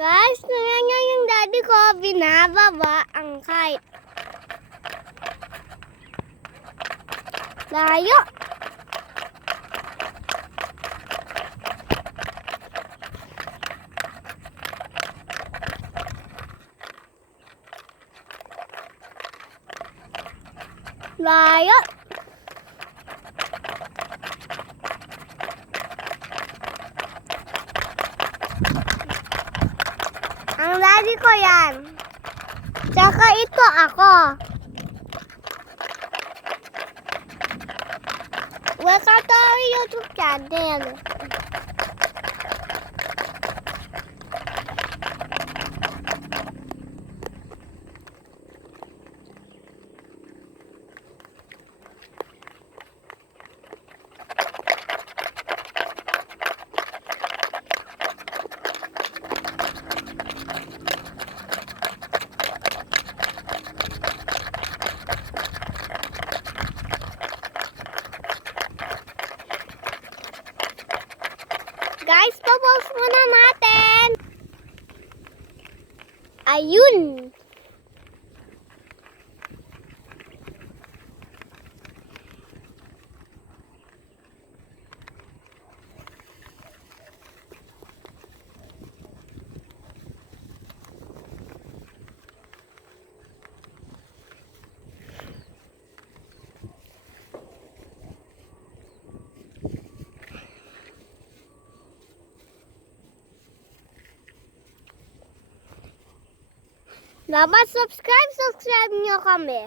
Guys, nangyayang yung daddy ko, binababa ang kite. Layo. Layo. Ang daddy ko yan. Tsaka ito ako. Welcome to our YouTube channel. Guys, popost muna natin. Ayun. Dapat subscribe nyo kami.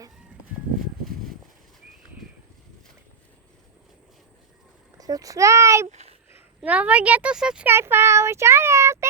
Subscribe! Don't forget to subscribe for our channel.